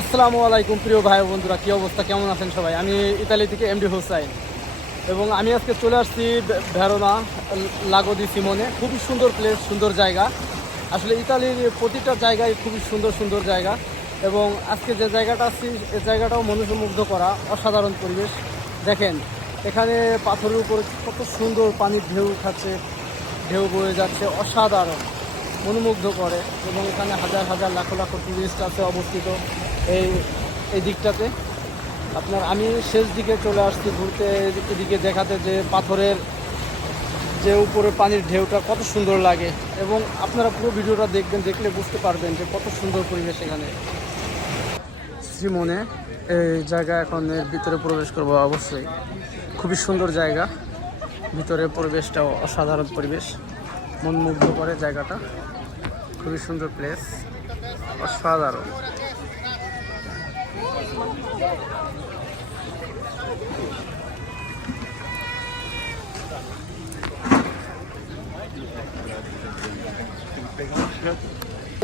আসসালামু আলাইকুম, প্রিয় ভাই বন্ধুরা, কী অবস্থা, কেমন আছেন সবাই? আমি ইতালি থেকে এমডি হোসাইন। এবং আমি আজকে চলে আসছি ভেরোনা, লাগোদি সিমনে। খুবই সুন্দর প্লেস সুন্দর জায়গা। আসলে ইতালির প্রতিটা জায়গায় খুবই সুন্দর সুন্দর জায়গা। এবং আজকে যে জায়গাটা আসছি এ জায়গাটাও মনোমুগ্ধ করা অসাধারণ পরিবেশ। দেখেন, এখানে পাথরের উপরে কত সুন্দর পানির ঢেউ খাচ্ছে ঢেউ বয়ে যাচ্ছে, অসাধারণ। মনোমুগ্ধ করে এবং এখানে হাজার হাজার লাখো লাখো টুরিস্ট আছে অবস্থিত এই এই দিকটাতে। আপনার আমি শেষ দিকে চলে আসছি ঘুরতে, এদিকে দেখাতে যে পাথরের যে উপরে পানির ঢেউটা কত সুন্দর লাগে এবং আপনারা পুরো ভিডিওটা দেখবেন, দেখলে বুঝতে পারবেন যে কত সুন্দর পরিবেশ এখানে। শ্রীমনে এই জায়গা এখন এর ভিতরে প্রবেশ করব অবশ্যই। খুবই সুন্দর জায়গা। ভিতরে পরিবেশটাও অসাধারণ পরিবেশ। মন মুগ্ধ করে জায়গাটা। খুবই সুন্দর প্লেস অসাধারণ।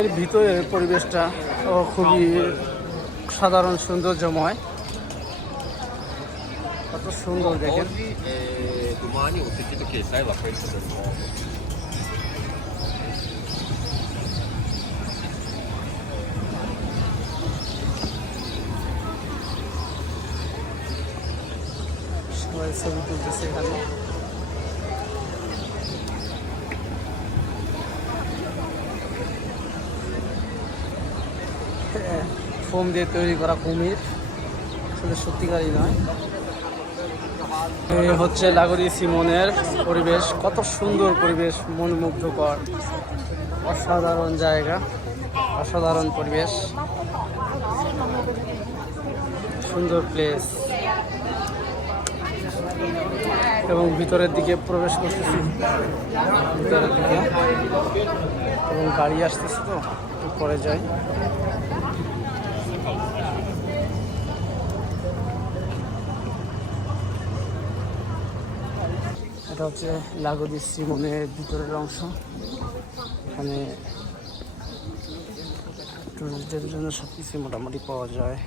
এর ভিতরে পরিবেশটা খুবই সাধারণ সৌন্দর্যময়। কত সুন্দর দেখেন। ছবি তুলতেছে এখানে হ্যাঁ, ফোম দিয়ে তৈরি করা কুমির। আসলে সত্যিকারই নয়। এই হচ্ছে লাগরি সিমনের পরিবেশ। কত সুন্দর পরিবেশ মনোমুগ্ধকর। অসাধারণ জায়গা অসাধারণ পরিবেশ। সুন্দর প্লেস এবং ভিতরের দিকে প্রবেশ করতেছি। ভিতরের দিকে। এবং গাড়ি আসতেছে তো, একটু পরে যাই। এটা হচ্ছে লাগদি শ্রীমনের ভিতরের অংশ। এখানে টুরিস্টদের জন্য সব কিছু মোটামুটি পাওয়া যায়,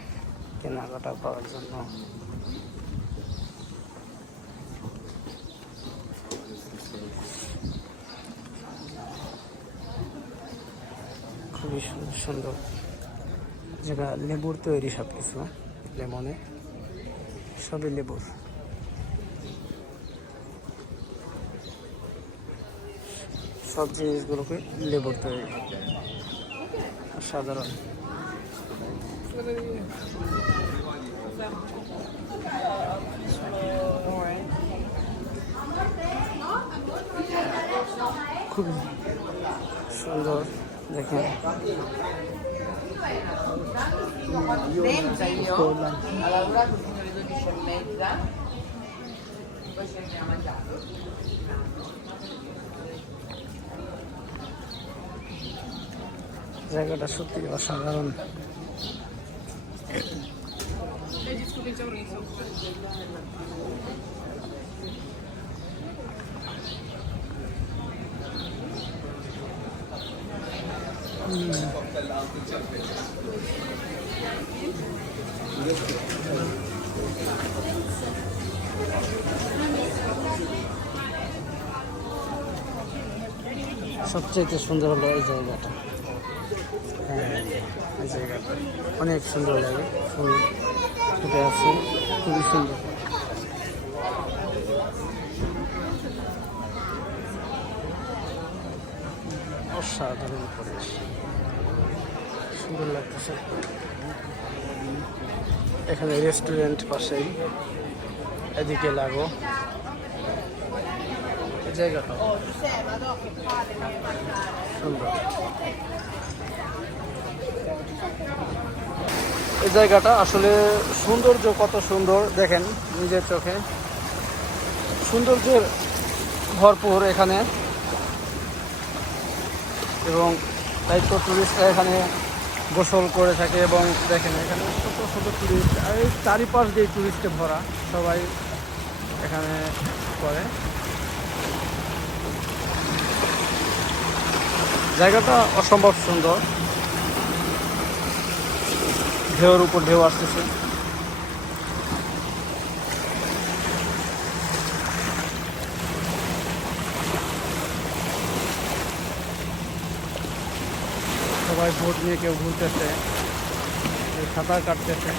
কেনাকাটা করার জন্য। খুবই সুন্দর সুন্দর জায়গা লেবুর তৈরি সব কিছু লেমনে। সবই লেবুর। সব জিনিসগুলোকে লেবুর তৈরি। সাধারণ। খুবই সুন্দর। দেখেন Mensa io, ha lavorato fino alle 12 সবচেয়ে সুন্দর হলো এই জায়গাটা। হ্যাঁ এই জায়গাটা। অনেক সুন্দর লাগে, ফুল ফুটে আছে, খুবই সুন্দর। অসাধারণ পরিবেশ। সুন্দর লাগতেছে। এখানে রেস্টুরেন্ট পাশেই। এদিকে লাগো। এই জায়গাটা। সুন্দর। এই জায়গাটা আসলে সৌন্দর্য কত সুন্দর, দেখেন নিজের চোখে। সৌন্দর্যের ভরপুর এখানে। এবং তো টুরিস্টরা এখানে গোসল করে থাকে এবং দেখেন এখানে ছোটো ছোটো টুরিস্ট আর এই চারিপাশ দিয়ে টুরিস্টে ভরা, সবাই এখানে করে। জায়গাটা অসম্ভব সুন্দর। ঢেউর উপর ঢেউ আসতেছে। সবাই ভোট নিয়ে কেউ ঘুরতেছে সাঁতার কাটতেছে।